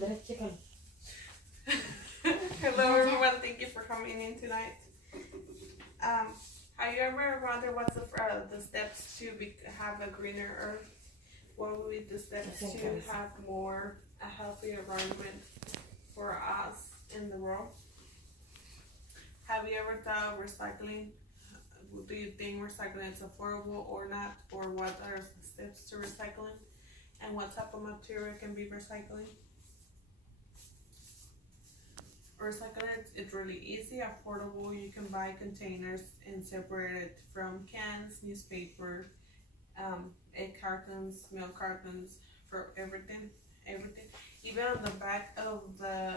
Hello everyone, thank you for coming in tonight. Have you ever wondered what's the steps to have a greener earth? What would be the steps to have a healthy environment for us in the world? Have you ever thought of recycling? Do you think recycling is affordable or not? Or what are the steps to recycling? And what type of material can be recycling? Recycling, it's really easy, affordable. You can buy containers and separate it from cans, newspaper, egg cartons, milk cartons, for everything. Even on the back of the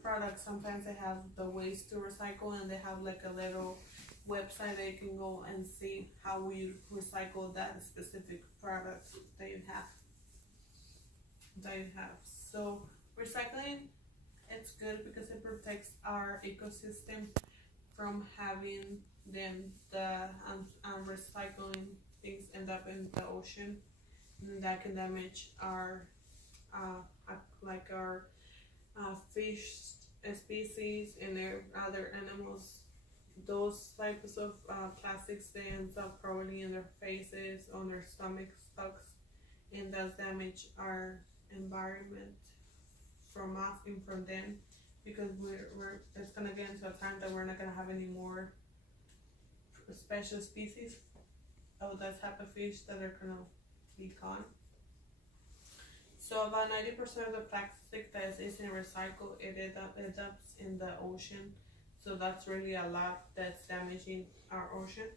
product, sometimes they have the ways to recycle, and they have like a little website that you can go and see how you recycle that specific product that you have. So recycling, it's good because it protects our ecosystem from having the recycling things end up in the ocean, and that can damage our fish species and other animals. Those types of plastics, they end up crawling in their faces, on their stomachs, and does damage our environment from us and from them, because it's gonna get into a time that we're not gonna have any more special species of that type of fish that are gonna be gone. So about 90% of the plastic that isn't recycled, it ends up in the ocean. So that's really a lot that's damaging our ocean.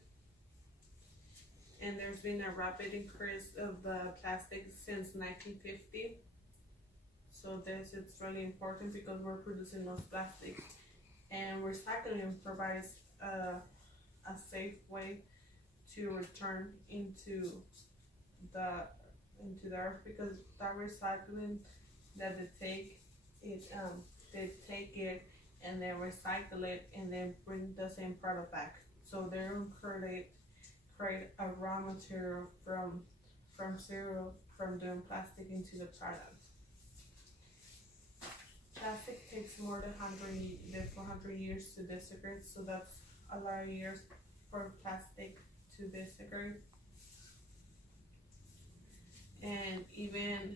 And there's been a rapid increase of the plastic since 1950. So it's really important because we're producing those plastics, and recycling provides a safe way to return into the earth, because that recycling that they take it and then recycle it and then bring the same product back. So they create a raw material from zero, from doing plastic into the product. Plastic takes more than 400 years to disintegrate, so that's a lot of years for plastic to disintegrate. And even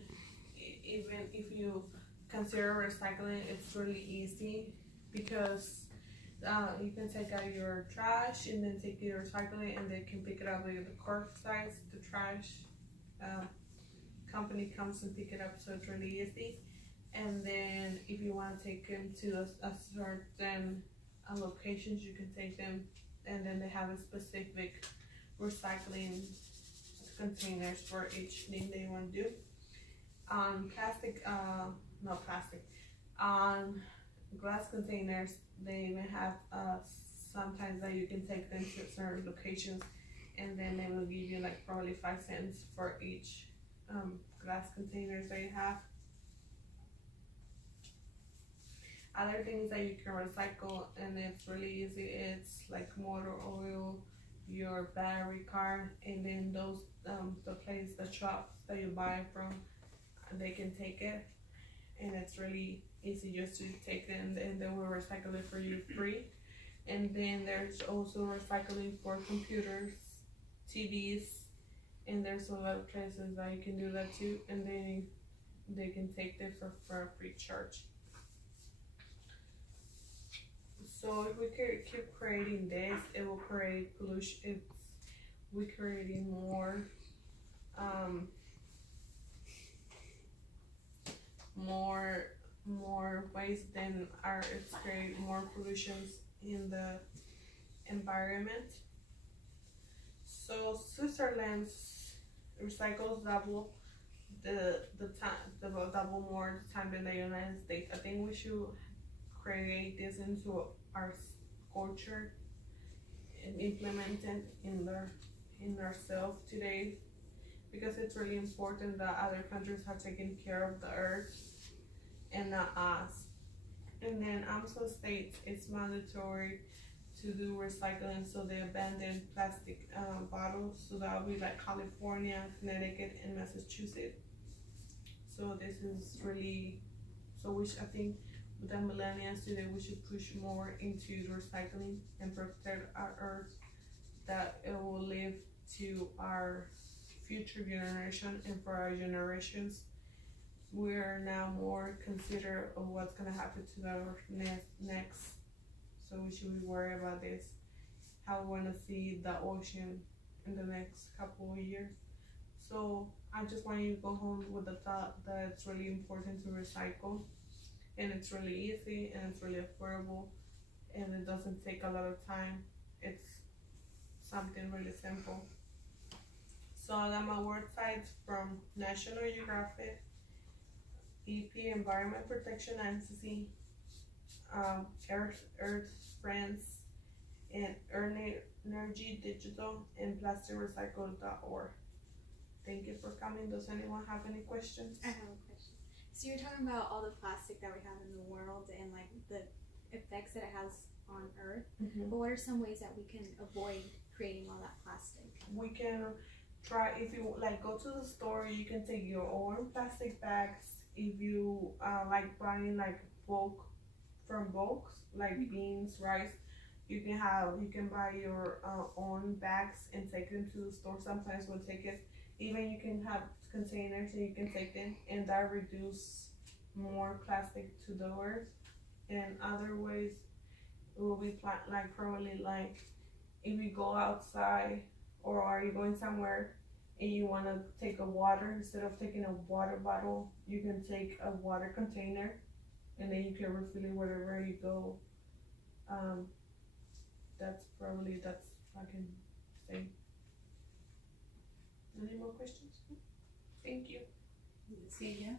if you consider recycling, it's really easy, because you can take out your trash and then take your recycling, and they can pick it up with the cork size. The trash company comes and pick it up, so it's really easy. And then if you want to take them to a certain locations, you can take them, and then they have a specific recycling containers for each thing they want to do. On glass containers, they even have sometimes that you can take them to certain locations, and then they will give you like probably 5 cents for each glass containers that you have. Other things that you can recycle, and it's really easy, it's like motor oil, your battery card, and then those the shops that you buy from, they can take it, and it's really easy just to take it, and they will recycle it for you free. And then there's also recycling for computers, TVs, and there's a lot of places that you can do that too, and then they can take it for a free charge. So if we keep creating this, it will create pollution. We're creating more waste than it's creating more pollutions in the environment. So Switzerland's recycles double more time than the United States. I think we should create this into our culture and implement it in ourselves today, because it's really important that other countries are taking care of the earth and not us. And then also states it's mandatory to do recycling, so they abandon plastic bottles. So that would be like California, Connecticut, and Massachusetts. So this is really So I think with the millennials today, we should push more into recycling and protect our earth, that it will live to our future generation and for our generations. We are now more considerate of what's gonna happen to our next. So we should be worried about this. How we wanna see the ocean in the next couple of years. So I just want you to go home with the thought that it's really important to recycle, and it's really easy and it's really affordable, and it doesn't take a lot of time. It's something really simple. So I got my websites from National Geographic, EP Environment Protection Agency, Earth Friends, and Energy Digital, and plasticrecycle.org. Thank you for coming. Does anyone have any questions? I have a question. So you're talking about all the plastic that we have in the world and like the effects that it has on Earth. Mm-hmm. But what are some ways that we can avoid creating all that plastic? We can try, if you like go to the store, you can take your own plastic bags. If you like buying like bulk from bulks, like beans, rice, you can buy your own bags and take them to the store. Sometimes we'll take it. Even you can have containers and you can take them, and that reduce more plastic to the earth. And other ways will be probably like if you go outside or are you going somewhere and you want to take a water, instead of taking a water bottle, you can take a water container, and then you can refill it wherever you go. That's I can say. Any more questions? Thank you. See you.